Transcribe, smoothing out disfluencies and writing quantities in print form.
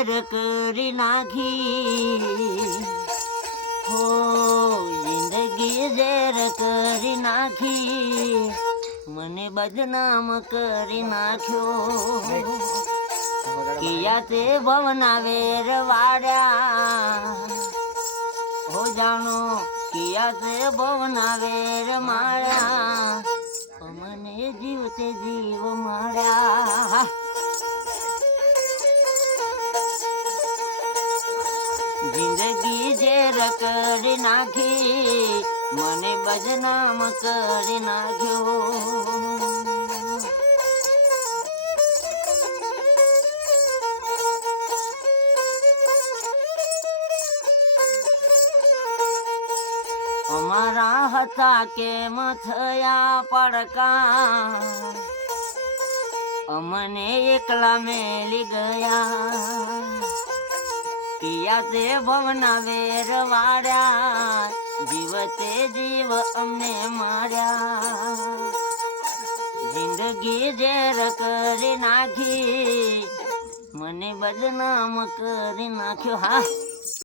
ઝેર કરી નાખી, હો જિંદગી ઝેર કરી નાખી, મને બદનામ કરી નાખ્યો. કિયા તે ભવના વેર વાળ્યા, હો જાણો કિયા તે ભવના વેર માળ્યા, મને જીવતે જીવ માળ્યા. જિંદગી ઝેર કરી નાખી, મને બદનામ કરી નાખ્યો. અમારા હતા કેમ થયા પડકા, અમને એકલા મેલી ગયા. કિયા તે ભવના વેર વાળ્યા, જીવતે જીવ અમને માર્યા. જિંદગી ઝેર કરી નાખી, મને બદનામ કરી નાખ્યો. હા